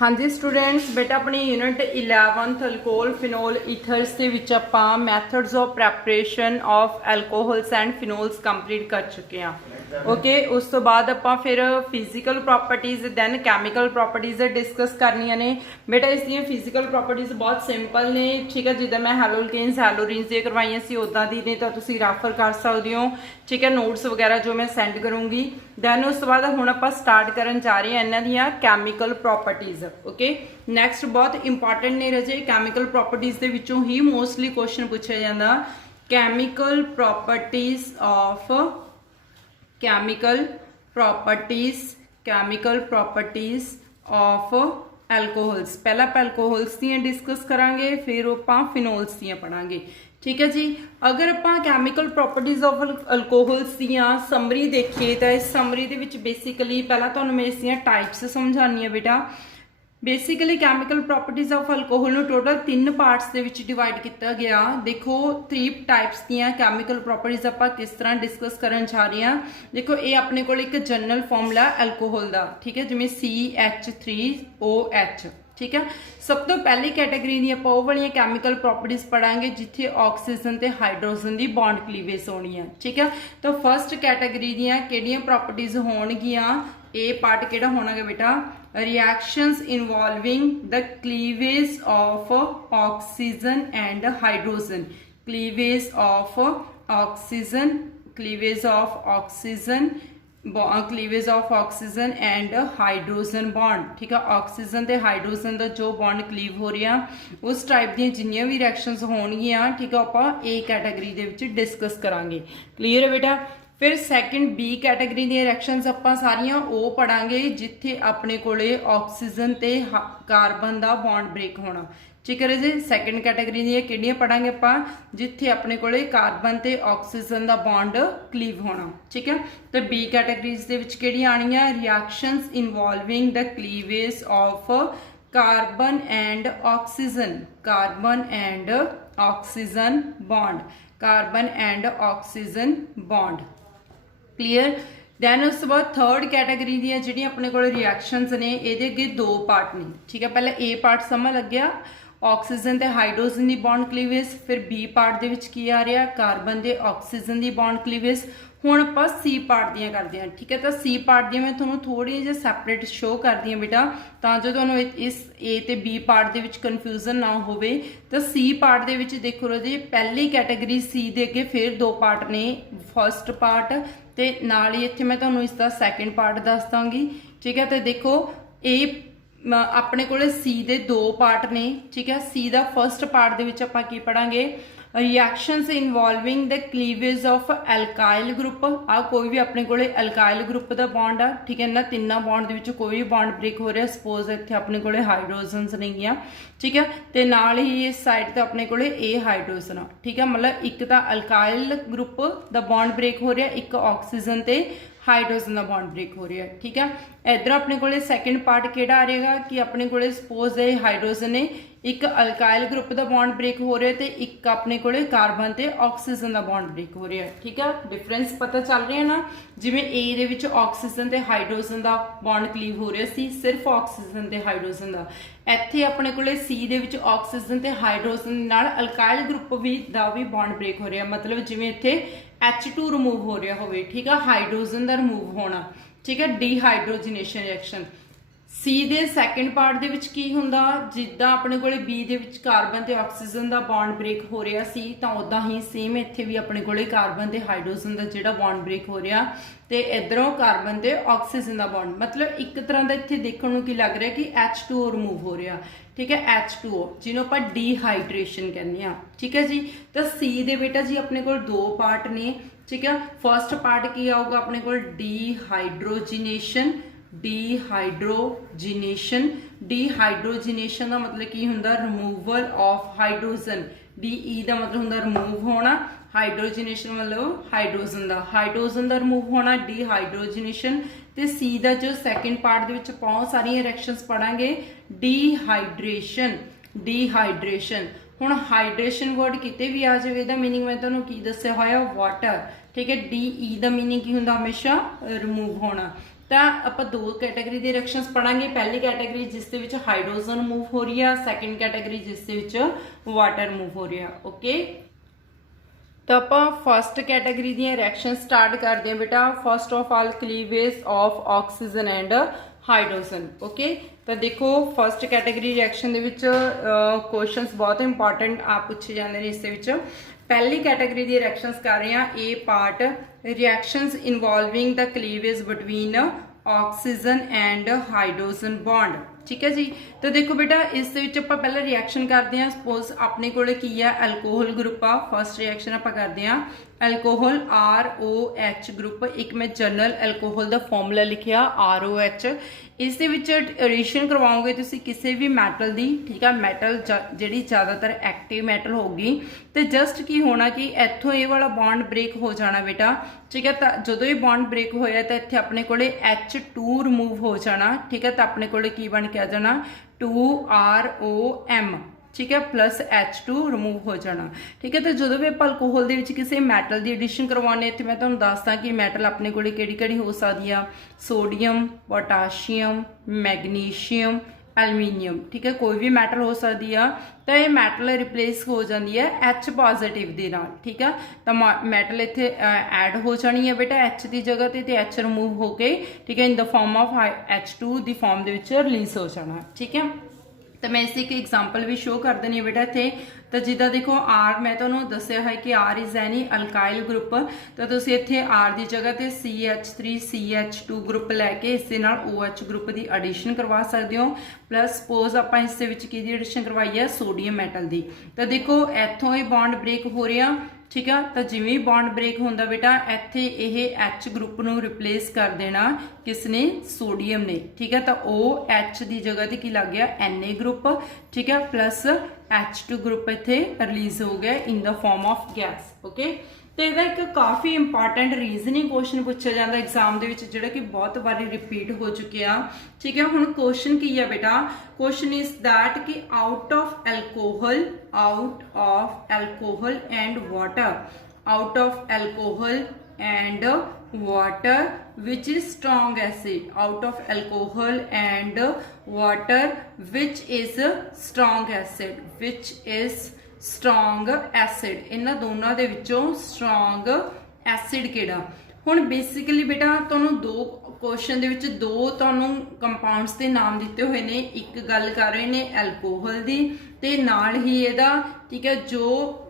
हाँ जी स्टूडेंट्स, बेटा अपनी unit 11th alcohol phenol ethers के विच आपां methods of preparation of alcohols and phenols complete कर चुके हैं। ओके, उस तो बाद आपां फिर physical properties then chemical properties discuss करनियां ने। बेटा इसदियां फिजिकल प्रॉपर्टीज बहुत सिंपल ने, ठीक है। जिद्दां मैं हैलोकेन्स हैलोरीन्स दी करवाइयां सी उदां दी ने, तां तुसीं रैफर कर सकदे हो, ठीक है। नोट्स वगैरह जो मैं सेंड करूँगी। दैन उस तो बाद हुण आपां स्टार्ट करन जा रहे हैं इन्हां दियां कैमिकल प्रॉपर्टीज। ओके, नैक्सट बहुत इंपॉर्टेंट ने रजे, कैमिकल प्रॉपर्टीज के विचों ही मोस्टली क्वेश्चन पूछा जाता। Chemical properties of of alcohols. पहला आप एल्कोहल्स दियां डिस्कस करांगे, फिर आपां फिनोल्स दियां पढ़ांगे, ठीक है जी। अगर आप कैमिकल प्रॉपर्टीज ऑफ अल्कोहल्स दियां समरी देखिए तो इस समरी दे विच बेसिकली पहला तुहानूं मैं इसदियां टाइप्स समझानी है बेटा। Basically chemical properties of alcohol नूं टोटल 3 पार्ट्स दे विच डिवाइड किया गया। देखो 3 टाइप्स दियां कैमिकल प्रॉपर्टीज आपां किस तरह डिस्कस करन जा रहे हैं। देखो ये अपने कोल एक जनरल फॉर्मूला अल्कोहल दा, ठीक है, जिवें CH3OH, ठीक है। सब तो पहली कैटेगरी दी आपां ओह वालियां कैमिकल प्रॉपर्टीज पढ़ांगे जिथे ऑक्सीजन ते हाइड्रोजन दी बॉन्ड क्लीवेज होनी है, ठीक है। तो फर्स्ट कैटेगरी दियां किहड़ियां प्रॉपर्टीज होणगियां, ए पार्ट किहड़ा होना है बेटा, reactions involving the cleavage of oxygen and hydrogen. Cleavage of oxygen and hydrogen bond, ठीक है। ऑक्सीजन ते हाइड्रोजन का जो बॉन्ड क्लीव हो रहा उस टाइप दी जिन्नियां भी रिएक्शंस होणगियां, ठीक है, आपां A category they which discuss करांगे। क्लीयर है बेटा। फिर सैकेंड बी कैटेगरी दी रिएक्शंस आपां सारियां ओ पढ़ांगे जिथे अपने कोले ऑक्सीजन ते कार्बन दा बॉन्ड ब्रेक होना, ठीक है जी। सैकेंड कैटेगरी दी किहड़ियां पढ़ांगे आपां, जिथे अपने कोले कार्बन ते ऑक्सीजन दा बॉन्ड क्लीव होना, ठीक है। तो बी कैटेगरीज दे विच किहड़ियां आणियां, reactions involving the cleavage of carbon and oxygen bond. Clear. Then उस बाद थर्ड कैटेगरी दी जी अपने को रिएक्शंस ने, ये अगे 2 पार्ट ने, ठीक है। पहले ए पार्ट समझ लग गया, ऑक्सीजन ते हाइड्रोजन की बॉन्ड क्लीवेज। फिर बी पार्ट दे विच की आ रहा, कार्बन ते ऑक्सीजन की बॉन्ड क्लीवेज। हुण आपां सी पार्ट दियां करदे हां, ठीक है। तो सी पार्ट दियां मैं तुहानूं थोड़ी जी सैपरेट शो करदी हां बेटा, तां जो तुहानूं इस ए ते बी पार्ट दे विच कन्फ्यूजन ना होवे। तो सी पार्ट दे विच देखो जी पहली कैटेगरी सी दे अगे फिर 2 पार्ट ने, फर्स्ट पार्ट ते नाल ही इत्थे मैं तुहानूं इसदा सैकेंड पार्ट दस दांगी, ठीक है। तो देखो ए अपने कोले सी दे 2 पार्ट ने, ठीक है। सी दा फर्स्ट पार्ट दे विच आपां की पढ़ांगे, reactions involving the cleavage of alkyl group. आ कोई भी अपने कोले एल्काइल ग्रुप का बॉन्ड आ, ठीक है। इन्हां तिन्नां बॉन्ड दे विच कोई भी बॉन्ड ब्रेक हो रहा, सपोज इत्थे अपने कोले हाइड्रोजनस नहीं आ, ठीक है। तो नाल ही इस साइड ते अपने कोले ए हाइड्रोजन आ, ठीक है। मतलब एक तो एल्काइल ग्रुप का बॉन्ड ब्रेक हो रहा, एक ऑक्सीजन ते हाइड्रोजन का बॉन्ड ब्रेक हो रहा है, ठीक है। इधर अपने को सैकेंड पार्ट केड़ा आ रहेगा कि अपने को सपोज है हाइड्रोजन ने एक अल्काइल ग्रुप का बॉन्ड ब्रेक हो रहा है, तो एक अपने को कार्बन ते ऑक्सीजन का बॉन्ड ब्रेक हो रहा है, ठीक है। डिफरेंस पता चल रहा है ना, जिवें ए दे विच ऑक्सीजन ते हाइड्रोजन का बॉन्ड क्लीव हो रहा सी, सिर्फ ऑक्सीजन ते हाइड्रोजन का। इत्थे अपने को सी दे विच ऑक्सीजन ते हाइड्रोजन नाल अल्काइल ग्रुप दा भी बॉन्ड ब्रेक हो रहा, मतलब जिवें इत्थे H2 रिमूव हो रहा होवे, ठीक है, हाइड्रोजन का रिमूव होना, ठीक है, डिहाइड्रोजिनेशन रिएक्शन। सी दे सैकेंड पार्ट दे विच की हुंदा, जिद्दां अपने कोले बी दे विच कार्बन ते ऑक्सीजन का बॉन्ड ब्रेक हो रहा सी, तां उदां ही सेम इत्थे भी अपने कोले कार्बन ते हाइड्रोजन का जिहड़ा बॉन्ड ब्रेक हो रहा, ते इधरों कार्बन ते ऑक्सीजन का बॉन्ड, मतलब एक तरह का इत्थे देखण नूं की लग रहा कि H2O रिमूव हो रहा, ठीक है, H2O जिन्हों आप डिहाइड्रेशन कहने हैं, ठीक है जी। तो सी दे बेटा जी अपने को 2 पार्ट ने, ठीक है। फर्स्ट पार्ट की आऊगा अपने को डिहाइड्रोजिनेशन का मतलब की हुंदा रिमूवल ऑफ हाइड्रोजन, डी का मतलब हुंदा रिमूव होना, हाइड्रोजिनेशन मतलब हाइड्रोजन का रिमूव होना, डिहाइड्रोजिनेशन। तो सी का जो सैकेंड पार्ट दे विच बहुत सारियां रिएक्शंस पढ़ांगे, डिहाइड्रेशन। हुण हाइड्रेशन वर्ड किते भी आ जाए, इहदा मीनिंग मैं तुहानूं की दस्सिया होया, वाटर, ठीक है। डी का मीनिंग की हुंदा हमेशा रिमूव होना, ਤਾਂ ਆਪਾਂ ਦੋ ਕੈਟਾਗਰੀ ਦੇ ਰਿਐਕਸ਼ਨਸ ਪੜਾਂਗੇ। ਪਹਿਲੀ ਕੈਟਾਗਰੀ ਜਿਸ ਦੇ ਵਿੱਚ ਹਾਈਡਰੋਜਨ ਮੂਵ ਹੋ ਰਹੀ ਆ, ਸੈਕੰਡ ਕੈਟਾਗਰੀ ਜਿਸ ਦੇ ਵਿੱਚ ਵਾਟਰ ਮੂਵ ਹੋ ਰਿਹਾ। ਓਕੇ, ਤਾਂ ਆਪਾਂ ਫਸਟ ਕੈਟਾਗਰੀ ਦੀਆਂ ਰਿਐਕਸ਼ਨ ਸਟਾਰਟ ਕਰਦੇ ਹਾਂ ਬੇਟਾ। First of all cleavage of oxygen and hydrogen. Okay, ਤਾਂ ਦੇਖੋ ਫਸਟ ਕੈਟਾਗਰੀ ਰਿਐਕਸ਼ਨ ਦੇ ਵਿੱਚ ਕੁਐਸਚਨਸ ਬਹੁਤ ਇੰਪੋਰਟੈਂਟ ਆ ਪੁੱਛੇ ਜਾਂਦੇ ਨੇ। ਇਸ ਦੇ ਵਿੱਚ ਪਹਿਲੀ ਕੈਟਾਗਰੀ ਦੀ ਰਿਐਕਸ਼ਨਸ ਕਰ ਰਹੇ ਹਾਂ। A part reactions involving the cleavage between oxygen and hydrogen bond. ਠੀਕ ਹੈ ਜੀ, ਤਾਂ ਦੇਖੋ ਬੇਟਾ ਇਸ ਦੇ ਵਿੱਚ ਆਪਾਂ ਪਹਿਲਾਂ ਰਿਐਕਸ਼ਨ ਕਰਦੇ ਹਾਂ। ਸਪੋਜ਼ ਆਪਣੇ ਕੋਲ ਕੀ ਆ, ਐਲਕੋਹਲ ਗਰੁੱਪ ਆ। ਫਸਟ ਰਿਐਕਸ਼ਨ ਆਪਾਂ ਕਰਦੇ ਹਾਂ ਐਲਕੋਹਲ ROH ਗਰੁੱਪ। ਇੱਕ ਮੈਂ ਜਨਰਲ ਐਲਕੋਹਲ ਦਾ ਫਾਰਮੂਲਾ ਲਿਖਿਆ ROH। ਇਸ ਦੇ ਵਿੱਚ ਐਡੀਸ਼ਨ ਕਰਵਾਓਗੇ ਤੁਸੀਂ ਕਿਸੇ ਵੀ ਮੈਟਲ ਦੀ। ਠੀਕ ਆ, ਮੈਟਲ ਜਿਹੜੀ ਜ਼ਿਆਦਾਤਰ ਐਕਟਿਵ ਮੈਟਲ ਹੋਊਗੀ, ਤੇ ਜਸਟ ਕੀ ਹੋਣਾ ਕਿ ਇੱਥੋਂ ਇਹ ਵਾਲਾ ਬੌਂਡ ਬ੍ਰੇਕ ਹੋ ਜਾਣਾ ਬੇਟਾ। ਠੀਕ ਹੈ, ਤਾਂ ਜਦੋਂ ਇਹ ਬੌਂਡ ਬ੍ਰੇਕ ਹੋਇਆ ਤਾਂ ਇੱਥੇ ਆਪਣੇ ਕੋਲੇ H2 ਰਿਮੂਵ ਹੋ ਜਾਣਾ। ਠੀਕ ਹੈ, ਤਾਂ ਆਪਣੇ ਕੋਲੇ ਕੀ ਬਣ ਕੇ ਆ ਜਾਣਾ 2ROM। ਠੀਕ ਹੈ, ਪਲੱਸ H2 ਰਿਮੂਵ ਹੋ ਜਾਣਾ। ਠੀਕ ਹੈ, ਤਾਂ ਜਦੋਂ ਵੀ ਆਪਾਂ ਅਲਕੋਹਲ ਦੇ ਵਿੱਚ ਕਿਸੇ ਮੈਟਲ ਦੀ ਐਡੀਸ਼ਨ ਕਰਵਾਉਣੇ, ਇੱਥੇ ਮੈਂ ਤੁਹਾਨੂੰ ਦੱਸਦਾ ਕਿ ਮੈਟਲ ਆਪਣੇ ਕੋਲੇ ਕਿਹੜੀ ਕਿਹੜੀ ਹੋ ਸਕਦੀ ਆ। Sodium, potassium, magnesium, aluminium. ਠੀਕ ਹੈ, ਕੋਈ ਵੀ ਮੈਟਲ ਹੋ ਸਕਦੀ ਆ। ਤਾਂ ਇਹ ਮੈਟਲ ਰਿਪਲੇਸ ਹੋ ਜਾਂਦੀ ਹੈ H ਪੋਜ਼ਿਟਿਵ ਦੇ ਨਾਲ। ਠੀਕ ਆ, ਤਾਂ ਮੈਟਲ ਇੱਥੇ ਐਡ ਹੋ ਜਾਣੀ ਹੈ ਬੇਟਾ H ਦੀ ਜਗ੍ਹਾ ਤੇ H ਰਿਮੂਵ ਹੋ ਕੇ, ਠੀਕ ਹੈ, ਇਨ ਦਾ farm of H2 the farm ਦੇ ਵਿੱਚ ਰਿਲੀਜ਼ ਹੋ ਜਾਣਾ। ਠੀਕ ਹੈ, ਤਾਂ ਮੈਂ ਇਸ ਦੀ ਇੱਕ ਐਗਜ਼ਾਮਪਲ ਵੀ ਸ਼ੋ ਕਰ ਦਿੰਦੀ ਹਾਂ ਬੇਟਾ ਇੱਥੇ। ਤਾਂ ਜਿੱਦਾਂ ਦੇਖੋ R ਮੈਂ ਤੁਹਾਨੂੰ ਦੱਸਿਆ ਹੈ ਕਿ R ਇਜ਼ ਐਨੀ ਅਲਕਾਈਲ ਗਰੁੱਪ। ਤਾਂ ਤੁਸੀਂ ਇੱਥੇ R ਦੀ ਜਗ੍ਹਾ ਤੇ CH3CH2 ਗਰੁੱਪ ਲੈ ਕੇ ਇਸ ਦੇ ਨਾਲ OH ਗਰੁੱਪ ਦੀ ਐਡੀਸ਼ਨ ਕਰਵਾ ਸਕਦੇ ਹੋ। ਪਲੱਸ ਸਪੋਜ਼ ਆਪਾਂ ਇਸ ਦੇ ਵਿੱਚ ਕਿਹਦੀ ਐਡੀਸ਼ਨ ਕਰਵਾਈ ਹੈ, ਸੋਡੀਅਮ ਮੈਟਲ ਦੀ। ਤਾਂ ਦੇਖੋ ਇੱਥੋਂ ਇਹ ਬੌਂਡ ਬ੍ਰੇਕ ਹੋ ਰਿਹਾ। ਠੀਕ ਆ, ਤਾਂ ਜਿਵੇਂ ਬੌਂਡ ਬ੍ਰੇਕ ਹੁੰਦਾ ਬੇਟਾ ਇੱਥੇ ਇਹ H ਗਰੁੱਪ ਨੂੰ ਰਿਪਲੇਸ ਕਰ ਦੇਣਾ ਕਿਸ ਨੇ, ਸੋਡੀਅਮ ਨੇ। ਠੀਕ ਹੈ, ਤਾਂ OH ਦੀ ਜਗ੍ਹਾ ਤੇ ਕੀ ਲੱਗ ਗਿਆ Na ਗਰੁੱਪ। ਠੀਕ ਹੈ, ਪਲੱਸ H2 ਗਰੁੱਪ ਇੱਥੇ ਰਿਲੀਜ਼ ਹੋ ਗਿਆ ਇਨ ਦਾ ਫਾਰਮ ਆਫ ਗੈਸ। ਓਕੇ, ਤੇ ਇਹਦਾ ਇੱਕ ਕਾਫੀ ਇੰਪੋਰਟੈਂਟ ਰੀਜ਼ਨਿੰਗ ਕੁਐਸਚਨ ਪੁੱਛਿਆ ਜਾਂਦਾ ਐਗਜ਼ਾਮ ਦੇ ਵਿੱਚ, ਜਿਹੜਾ ਕਿ ਬਹੁਤ ਵਾਰੀ ਰਿਪੀਟ ਹੋ ਚੁੱਕਿਆ। ਠੀਕ ਹੈ, ਹੁਣ ਕੁਐਸਚਨ ਕੀ ਹੈ ਬੇਟਾ, ਕੁਐਸਚਨ ਇਜ਼ ਦੈਟ ਕਿ out of alcohol and water, out of alcohol and water which is strong acid, out of alcohol and water which is strong acid, which is strong acid, ਇਹਨਾਂ ਦੋਨਾਂ ਦੇ ਵਿੱਚੋਂ strong acid ਕਿਹੜਾ। ਹੁਣ basically ਬੇਟਾ ਤੁਹਾਨੂੰ ਦੋ ਕੁਐਸਚਨ ਦੇ ਵਿੱਚ ਦੋ ਤੁਹਾਨੂੰ ਕੰਪਾਊਂਡਸ ਦੇ ਨਾਮ ਦਿੱਤੇ ਹੋਏ ਨੇ। ਇੱਕ ਗੱਲ ਕਰ ਰਹੇ ਨੇ ਐਲਕੋਹਲ ਦੀ ਤੇ ਨਾਲ ਹੀ ਇਹਦਾ, ਠੀਕ ਹੈ, ਜੋ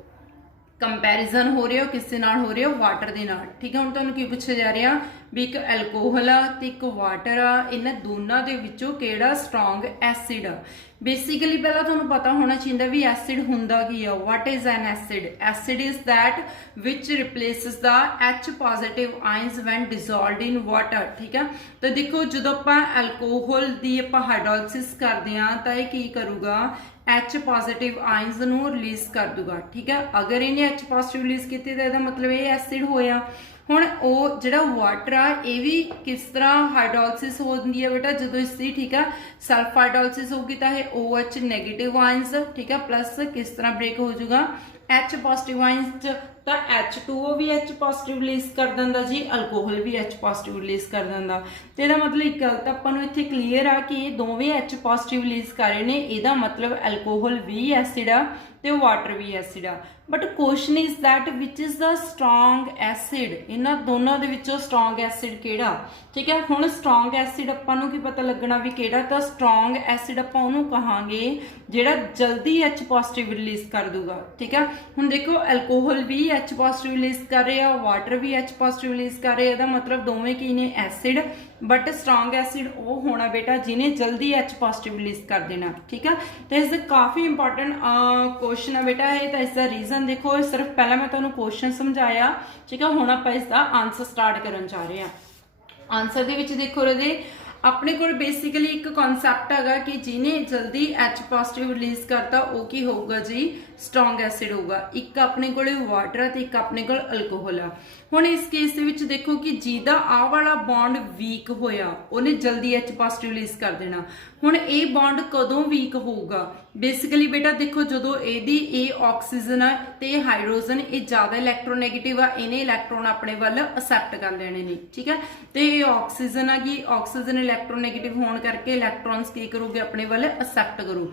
ਕੰਪੈਰੀਜ਼ਨ ਹੋ ਰਿਹਾ ਕਿਸ ਦੇ ਨਾਲ ਹੋ ਰਿਹਾ, ਵਾਟਰ ਦੇ ਨਾਲ। ਠੀਕ ਹੈ, ਹੁਣ ਤੁਹਾਨੂੰ ਕੀ ਪੁੱਛਿਆ ਜਾ ਰਿਹਾ ਵੀ ਇੱਕ ਐਲਕੋਹਲ ਆ ਤੇ ਇੱਕ ਵਾਟਰ ਆ, ਇਹਨਾਂ ਦੋਨਾਂ ਦੇ ਵਿੱਚੋਂ ਕਿਹੜਾ ਸਟਰੋਂਗ ਐਸਿਡ ਆ। ਬੇਸਿਕਲੀ ਪਹਿਲਾਂ ਤੁਹਾਨੂੰ ਪਤਾ ਹੋਣਾ ਚਾਹੀਦਾ ਵੀ ਐਸਿਡ ਹੁੰਦਾ ਕੀ ਆ। What is an acid? Acid is that which replaces the H positive ions when dissolved in water. ਠੀਕ ਹੈ, ਤਾਂ ਦੇਖੋ ਜਦੋਂ ਆਪਾਂ ਐਲਕੋਹਲ ਦੀ ਆਪਾਂ ਹਾਈਡਰੋਲਿਸਿਸ ਕਰਦੇ ਆ ਤਾਂ ਇਹ ਕੀ ਕਰੂਗਾ, H ਪੋਜ਼ਿਟਿਵ ਆਇਨਸ ਨੂੰ ਰਿਲੀਜ਼ ਕਰ ਦੂਗਾ। ਠੀਕ ਹੈ, ਅਗਰ ਇਹਨੇ H ਪੋਜ਼ਿਟਿਵ ਰਿਲੀਜ਼ ਕੀਤੀ ਤਾਂ ਇਹਦਾ ਮਤਲਬ ਇਹ ਐਸਿਡ ਹੋਇਆ। ਹੁਣ ਉਹ ਜਿਹੜਾ ਵਾਟਰ ਆ ਇਹ ਵੀ ਕਿਸ ਤਰ੍ਹਾਂ ਹਾਈਡਰੋਲਿਸਿਸ ਹੁੰਦੀ ਹੈ ਬੇਟਾ, ਜਦੋਂ ਇਸ ਦੀ, ਠੀਕ ਆ, ਸੈਲਫ ਹਾਈਡਰੋਲਿਸਿਸ ਹੋਊਗੀ ਤਾਂ ਇਹ OH ਨੈਗੇਟਿਵ ਆਇਨਸ, ਠੀਕ ਆ, ਪਲੱਸ ਕਿਸ ਤਰ੍ਹਾਂ ਬ੍ਰੇਕ ਹੋ ਜਾਊਗਾ H ਪੋਜ਼ਿਟਿਵ ਆਇਨਸ ਚ, ਤਾਂ H2O ਵੀ H ਪੋਜ਼ਿਟਿਵ ਰਿਲੀਜ਼ ਕਰ ਦਿੰਦਾ ਜੀ, ਅਲਕੋਹਲ ਵੀ H ਪੋਜ਼ਿਟਿਵ ਰਿਲੀਜ਼ ਕਰ ਦਿੰਦਾ। ਤੇ ਇਹਦਾ ਮਤਲਬ ਇੱਕ ਗੱਲ ਤਾਂ ਆਪਾਂ ਨੂੰ ਇੱਥੇ ਕਲੀਅਰ ਆ ਕਿ ਇਹ ਦੋਵੇਂ H ਪੋਜ਼ਿਟਿਵ ਰਿਲੀਜ਼ ਕਰ ਰਹੇ ਨੇ। ਇਹਦਾ ਮਤਲਬ ਐਲਕੋਹਲ ਵੀ ਐਸਿਡ ਆ ਤੇ ਵਾਟਰ ਵੀ ਐਸਿਡ ਆ। But question is that which is the strong acid, ਇਹਨਾਂ ਦੋਨਾਂ ਦੇ ਵਿੱਚੋਂ ਸਟਰੋਂਗ ਐਸਿਡ ਕਿਹੜਾ। ਠੀਕ ਹੈ, ਹੁਣ ਸਟਰੋਂਗ ਐਸਿਡ ਆਪਾਂ ਨੂੰ ਕੀ ਪਤਾ ਲੱਗਣਾ ਵੀ ਕਿਹੜਾ, ਤਾਂ ਸਟਰੋਂਗ ਐਸਿਡ ਆਪਾਂ ਉਹਨੂੰ ਕਹਾਂਗੇ ਜਿਹੜਾ ਜਲਦੀ H ਪੋਜ਼ਿਟਿਵ ਰਿਲੀਜ਼ ਕਰ ਦੂਗਾ। ਠੀਕ ਹੈ, ਹੁਣ ਦੇਖੋ ਐਲਕੋਹਲ ਵੀ H ਪੋਜ਼ਿਟਿਵ ਰਿਲੀਜ਼ ਕਰ ਰਿਹਾ, ਵਾਟਰ ਵੀ H ਪੋਜ਼ਿਟਿਵ ਰਿਲੀਜ਼ ਕਰ ਰਿਹਾ। ਇਹਦਾ ਮਤਲਬ ਦੋਵੇਂ ਕੀ ਨੇ, ਐਸਿਡ। ਬਟ ਸਟਰੋਂਗ ਐਸਿਡ ਉਹ ਹੋਣਾ ਬੇਟਾ ਜਿਹਨੇ ਜਲਦੀ H ਪੋਜ਼ਿਟਿਵ ਰਿਲੀਜ਼ ਕਰ ਦੇਣਾ। ਠੀਕ ਹੈ, ਤਾਂ ਇਸ ਦਾ ਕਾਫੀ ਇੰਪੋਰਟੈਂਟ ਕੁਐਸਚਨ ਹੈ ਬੇਟਾ ਇਹ। ਤਾਂ ਇਸ ਦਾ ਰੀਜ਼ਨ ਦੇਖੋ, ਇਹ ਸਿਰਫ ਪਹਿਲਾਂ ਮੈਂ ਤੁਹਾਨੂੰ ਕੁਐਸਚਨ ਸਮਝਾਇਆ। ਠੀਕ ਹੈ, ਹੁਣ ਆਪਾਂ ਇਸ ਦਾ ਆਨਸਰ ਸਟਾਰਟ ਕਰਨ ਜਾ ਰਹੇ ਹਾਂ। ਆਨਸਰ ਦੇ ਵਿੱਚ ਦੇਖੋ ਇਹਦੇ ਆਪਣੇ ਕੋਲ ਬੇਸਿਕਲੀ ਇੱਕ ਕਨਸੈਪਟ ਹੈਗਾ ਕਿ ਜਿਹਨੇ ਜਲਦੀ H ਪੋਜ਼ਿਟਿਵ ਰਿਲੀਜ਼ ਕਰਤਾ ਉਹ ਕੀ ਹੋਊਗਾ ਜੀ, ਸਟਰੋਂਗ ਐਸਿਡ ਹੋਊਗਾ, ਇੱਕ ਆਪਣੇ ਕੋਲੇ ਵਾਟਰ ਤੇ ਇੱਕ ਆਪਣੇ ਕੋਲ ਅਲਕੋਹਲ ਆ। ਹੁਣ ਇਸ ਕੇਸ ਦੇ ਵਿੱਚ ਦੇਖੋ ਕਿ ਜਿਹਦਾ ਆਹ ਵਾਲਾ ਬੌਂਡ ਵੀਕ ਹੋਇਆ ਉਹਨੇ ਜਲਦੀ H ਪੋਜ਼ਿਟਿਵ ਰਿਲੀਜ਼ ਕਰ ਦੇਣਾ। ਹੁਣ ਇਹ ਬੌਂਡ ਕਦੋਂ ਵੀਕ ਹੋਊਗਾ? ਬੇਸਿਕਲੀ ਬੇਟਾ ਦੇਖੋ ਜਦੋਂ ਇਹਦੀ ਇਹ ਆਕਸੀਜਨ ਆ ਤੇ ਹਾਈਡਰੋਜਨ ਇਹ ਜ਼ਿਆਦਾ ਇਲੈਕਟ੍ਰੋਨੈਗੇਟਿਵ ਆ, ਇਹਨੇ ਇਲੈਕਟ੍ਰੋਨ ਆਪਣੇ ਵੱਲ ਅਸੈਪਟ ਕਰ ਲੈਣੇ ਨੇ, ਠੀਕ ਹੈ। ਤੇ ਇਹ ਆਕਸੀਜਨ ਆ ਕਿ ਆਕਸੀਜਨ ਇਲੈਕਟ੍ਰੋਨੈਗੇਟਿਵ ਹੋਣ ਕਰਕੇ ਇਲੈਕਟ੍ਰੋਨਸ ਕੀ ਕਰੂਗੇ ਆਪਣੇ ਵੱਲ ਅਸੈਪਟ ਕਰੂ।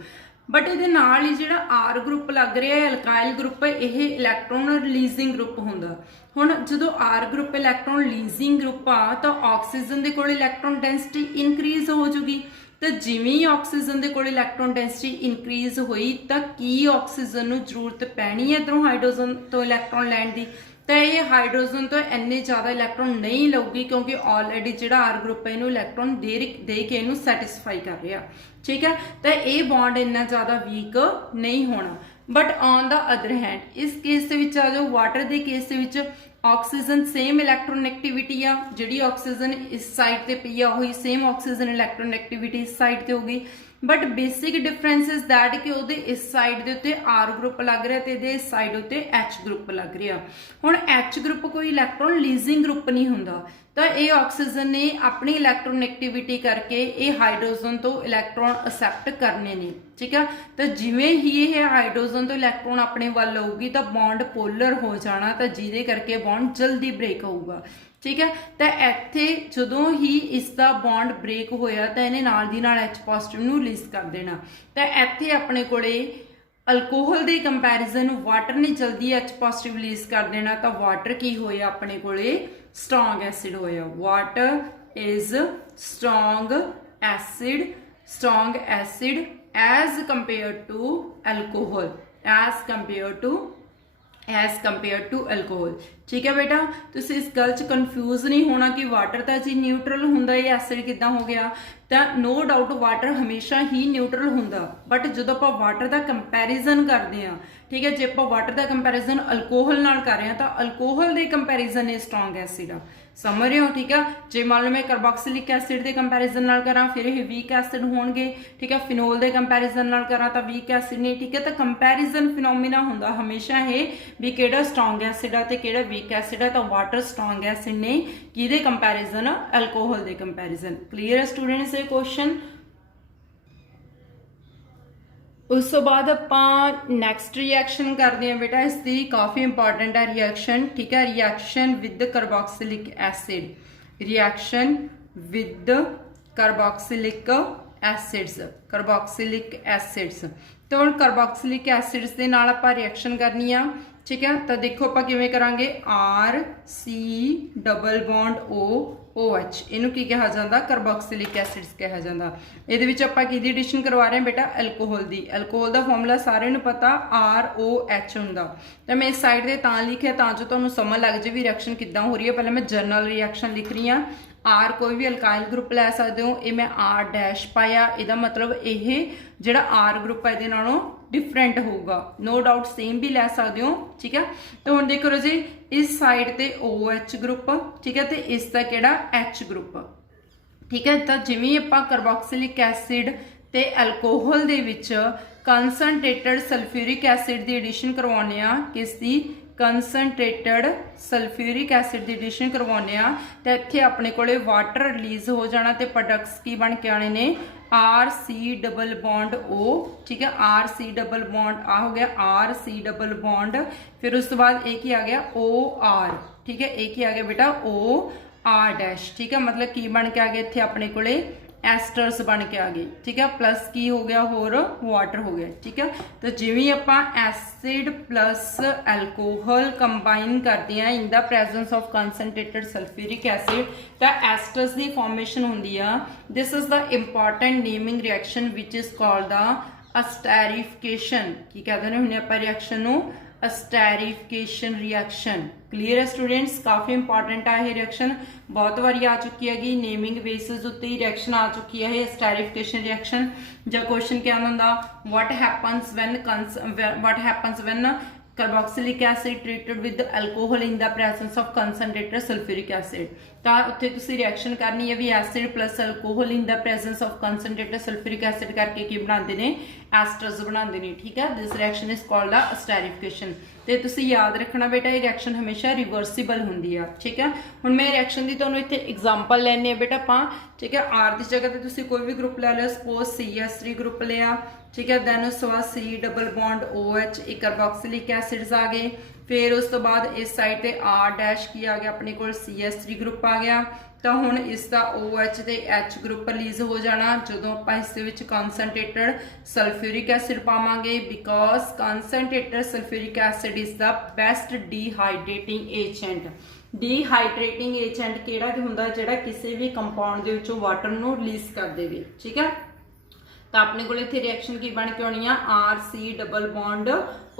ਬਟ ਇਹਦੇ ਨਾਲ ਹੀ ਜਿਹੜਾ R ਗਰੁੱਪ ਲੱਗ ਰਿਹਾ ਹੈ ਅਲਕਾਇਲ ਗਰੁੱਪ, ਇਹ ਇਲੈਕਟ੍ਰੋਨ ਰਿਲੀਜ਼ਿੰਗ ਗਰੁੱਪ ਹੁੰਦਾ। ਹੁਣ ਜਦੋਂ R group electron releasing group ਆ ਤਾਂ ਆਕਸੀਜਨ ਦੇ ਕੋਲ ਇਲੈਕਟ੍ਰੋਨ ਡੈਂਸਿਟੀ ਇਨਕਰੀਜ਼ ਹੋ ਜੂਗੀ। ਤਾਂ ਜਿਵੇਂ ਹੀ ਆਕਸੀਜਨ ਦੇ ਕੋਲ ਇਲੈਕਟ੍ਰੋਨ ਡੈਂਸਿਟੀ ਇਨਕਰੀਜ਼ ਹੋਈ ਤਾਂ ਕੀ ਆਕਸੀਜਨ ਨੂੰ ਜ਼ਰੂਰਤ ਪੈਣੀ ਹੈ ਇੱਧਰੋਂ ਹਾਈਡਰੋਜਨ ਤੋਂ ਇਲੈਕਟ੍ਰੋਨ ਲੈਣ ਦੀ? ਤਾਂ ਇਹ ਹਾਈਡਰੋਜਨ ਤੋਂ ਇੰਨੇ ਜ਼ਿਆਦਾ ਇਲੈਕਟ੍ਰੋਨ ਨਹੀਂ ਲਊਗੀ ਕਿਉਂਕਿ ਆਲਰੇਡੀ ਜਿਹੜਾ R ਗਰੁੱਪ ਹੈ ਇਹਨੂੰ ਇਲੈਕਟ੍ਰੋਨ ਦੇ ਕੇ ਇਹਨੂੰ ਸੈਟੀਸਫਾਈ ਕਰ ਰਿਹਾ, ਠੀਕ ਹੈ। ਤਾਂ ਇਹ ਬੌਂਡ ਇੰਨਾ ਜ਼ਿਆਦਾ ਵੀਕ ਨਹੀਂ ਹੋਣਾ। But on the other hand ਇਸ ਕੇਸ ਦੇ ਵਿੱਚ ਆ ਜਾਓ, ਵਾਟਰ ਦੇ ਕੇਸ ਦੇ ਵਿੱਚ ਆਕਸੀਜਨ ਸੇਮ ਇਲੈਕਟ੍ਰੋਨੈਗੇਟਿਵਿਟੀ ਆ, ਜਿਹੜੀ ਆਕਸੀਜਨ ਇਸ ਸਾਈਡ ਤੇ ਪਈ ਆ ਉਹੀ ਸੇਮ ਆਕਸੀਜਨ ਇਲੈਕਟ੍ਰੋਨੈਗੇਟਿਵਿਟੀ ਇਸ ਸਾਈਡ ਤੇ ਹੋਗੀ। But basic difference is that ਕਿ ਉਹਦੇ ਇਸ ਸਾਈਡ ਦੇ ਉੱਤੇ R ਗਰੁੱਪ ਲੱਗ ਰਿਹਾ ਤੇ ਇਹਦੇ ਇਸ ਸਾਈਡ ਉੱਤੇ H ਗਰੁੱਪ ਲੱਗ ਰਿਹਾ। ਹੁਣ H ਗਰੁੱਪ ਕੋਈ ਇਲੈਕਟ੍ਰੋਨ ਰਿਲੀਜ਼ਿੰਗ ਗਰੁੱਪ ਨਹੀਂ ਹੁੰਦਾ, ਤਾਂ ਇਹ ਆਕਸੀਜਨ ਨੇ ਆਪਣੀ ਇਲੈਕਟ੍ਰੋਨੈਗੇਟਿਵਿਟੀ ਕਰਕੇ ਇਹ ਹਾਈਡਰੋਜਨ ਤੋਂ ਇਲੈਕਟ੍ਰੋਨ ਅਸੈਪਟ ਕਰਨੇ ਨੇ, ਠੀਕ ਹੈ। ਤਾਂ ਜਿਵੇਂ ਹੀ ਇਹ ਹਾਈਡਰੋਜਨ ਤੋਂ ਇਲੈਕਟ੍ਰੋਨ ਆਪਣੇ ਵੱਲ ਲਊਗੀ ਤਾਂ ਬੌਂਡ ਪੋਲਰ ਹੋ ਜਾਣਾ, ਤਾਂ ਜਿਹਦੇ ਕਰਕੇ ਬੌਂਡ ਜਲਦੀ ਬ੍ਰੇਕ ਹੋਊਗਾ, ਠੀਕ ਹੈ। ਤਾਂ ਇੱਥੇ ਜਦੋਂ ਹੀ ਇਸ ਦਾ ਬੌਂਡ ਬ੍ਰੇਕ ਹੋਇਆ ਤਾਂ ਇਹਨੇ ਨਾਲ ਦੀ ਨਾਲ H ਪੋਜ਼ਿਟਿਵ ਨੂੰ ਰਿਲੀਜ਼ ਕਰ ਦੇਣਾ। ਤਾਂ ਇੱਥੇ ਆਪਣੇ ਕੋਲੇ ਅਲਕੋਹਲ ਦੇ ਕੰਪੈਰੀਜ਼ਨ ਵਾਟਰ ਨੇ ਜਲਦੀ H ਪੋਜ਼ਿਟਿਵ ਰਿਲੀਜ਼ ਕਰ ਦੇਣਾ, ਤਾਂ ਵਾਟਰ ਕੀ ਹੋਇਆ ਆਪਣੇ ਕੋਲੇ strong acid ਹੋਇਆ। water is strong acid as compared to alcohol, as compared to alcohol, ठीक है बेटा। तुम इस गल च कन्फ्यूज नहीं होना कि वाटर तो जी न्यूट्रल होंदा है एसिड किदां हो गया, तो नो डाउट वाटर हमेशा ही न्यूट्रल होंदा। बट जो आप वाटर का कंपैरिजन करते हैं, ठीक है, जो आप वाटर का कंपैरिजन अल्कोहल नाल कर रहे हैं तो अल्कोहल के कंपैरिजन ये स्ट्रॉन्ग एसिड आ, समझ रहे हो, ठीक है। जे मान लो मैं कार्बोक्सिलिक एसिड के कंपैरिजन नाल करा फिर ये वीक एसिड होणगे, ठीक है। फिनोल के कंपैरिजन नाल करा तो वीक एसिड नहीं, ठीक है। तो कंपैरिजन फिनोमिना होंदा हमेशा ये भी किहड़ा स्ट्रॉन्ग एसिड आ ते किहड़ा वीक एसिड है। तो वाटर स्ट्रॉन्ग एसिड ने किहदे कंपैरिजन अल्कोहल के कंपैरिजन। क्लीयर है स्टूडेंट्स ये क्वेश्चन। उस तो बाद आपां नैक्सट रिएक्शन करते हैं बेटा, इसकी काफ़ी इंपॉर्टेंट है रिएक्शन, ठीक है। Reaction with carboxylic acid, reaction with carboxylic acids. तो हम कार्बोक्सिलिक एसिड्स के नाल आपां रिएक्शन करनी आ, ठीक है। तो देखो आप किवें करांगे, RC डबल बॉन्ड OH, इनू की कहा जाता कार्बोक्सिलिक एसिड्स कहा जाता। ये किहदी एडिशन करवा रहे हैं बेटा, अल्कोहल की। अल्कोहल का फॉर्मूला सारे नूं पता ROH हुंदा। तो मैं इस साइड से लिखिया जो तुहानूं समझ लग जाए भी रिएक्शन किद्दां हो रही है। पहले मैं जनरल रिएक्शन लिख रही हाँ। R कोई भी अल्काइल ग्रुप लै सकते हो, ये मैं R डैश पाया, इहदा मतलब ये जिहड़ा R ग्रुप है इहदे नालों डिफरेंट होगा, नो डाउट सेम भी लै सकते हो, ठीक है। तो हुण देखो जी इस साइड ते OH ग्रुप, ठीक है, तो इसका किहड़ा H ग्रुप, ठीक है। तो जिवें आपां कार्बोक्सिलिक एसिड ते अल्कोहल दे विच कंसनट्रेटेड सल्फ्यूरिक एसिड की एडिशन करवाने आ, किसदी कंसनट्रेटेड सल्फ्यूरिक एसिड की एडिशन करवाने आ, तो इत्थे अपने कोले वाटर रिलीज हो जाना ते प्रोडक्ट्स की बन के आने ने RC डबल बॉन्ड O, ठीक है। RC डबल बॉन्ड आ हो गया RC डबल बॉन्ड, फिर उस तो बाद एक ही आ गया OR, ठीक है। एक ही आ गया बेटा OR डैश, ठीक है। मतलब की बन के आ गए इत्थे अपने कोले एस्टर्स बन के आ गए, ठीक है। प्लस की हो गया होर वाटर हो गया, ठीक है। तो जिवें आपां एसिड प्लस अल्कोहल कंबाइन करते हैं in the presence of concentrated sulphuric acid, तो एस्टर्स की फॉर्मेशन होंदी है। This is the important naming reaction which is called the esterification. की कहते हैं हमने आपां रिएक्शन नूं अस्टेरिफिकेशन रिएक्शन। क्लीयर है स्टूडेंट्स, काफ़ी इंपॉर्टेंट है ये रिएक्शन, बहुत बारी आ चुकी हैगी, नेमिंग बेसिस उत्ते ही रिएक्शन आ चुकी है अस्टेरिफिकेशन रिएक्शन। जो क्वेश्चन क्या होंदा, what happens when carboxylic acid treated with alcohol in the presence of concentrated sulphuric acid. तो उत्थे तुसीं रिएक्शन करनी है भी acid plus alcohol in the presence of concentrated sulphuric acid करके की बनाते हैं ਐਸਟਰਸ ਬਣਾਉਂਦੇ ਨੇ, ਠੀਕ ਹੈ। ਦਿਸ ਰਿਐਕਸ਼ਨ ਇਜ਼ ਕਾਲਡ ਆ ਐਸਟੈਰੀਫਿਕੇਸ਼ਨ। ਤੇ ਤੁਸੀਂ ਯਾਦ ਰੱਖਣਾ ਬੇਟਾ ਇਹ ਰਿਐਕਸ਼ਨ ਹਮੇਸ਼ਾ ਰਿਵਰਸੀਬਲ ਹੁੰਦੀ ਆ, ਠੀਕ ਹੈ। ਹੁਣ ਮੈਂ ਰਿਐਕਸ਼ਨ ਦੀ ਤੁਹਾਨੂੰ ਇੱਥੇ ਐਗਜ਼ਾਮਪਲ ਲੈਣੀ ਆ ਬੇਟਾ ਆਪਾਂ, ਠੀਕ ਹੈ। ਆਰ ਦੀ ਜਗ੍ਹਾ ਤੇ ਤੁਸੀਂ ਕੋਈ ਵੀ ਗਰੁੱਪ ਲੈ ਲਿਓ, ਸਪੋਜ਼ CH3 ਗਰੁੱਪ ਲਿਆ, ठीक है। दैन उस तो बाद C डबल बॉन्ड OH एक कार्बोक्सिलिक एसिड्स आ गए। फिर उस तो बाद इस साइड ते R डैश की आ गया अपने को CH3 ग्रुप आ गया। तो हुण इसका OH ते H ग्रुप रिलीज हो जाना जदों आपां इस दे विच कंसनट्रेटेड सल्फ्यूरिक एसिड पावांगे, because concentrated sulphuric acid is the best dehydrating agent. Dehydrating agent किहड़ा हुंदा जिहड़ा किसी भी कंपाउंड दे विचों वाटर नूं रिलीज कर देवे, ठीक है। तो अपने को इत्थे रिएक्शन की बन के आनी आ RC double bond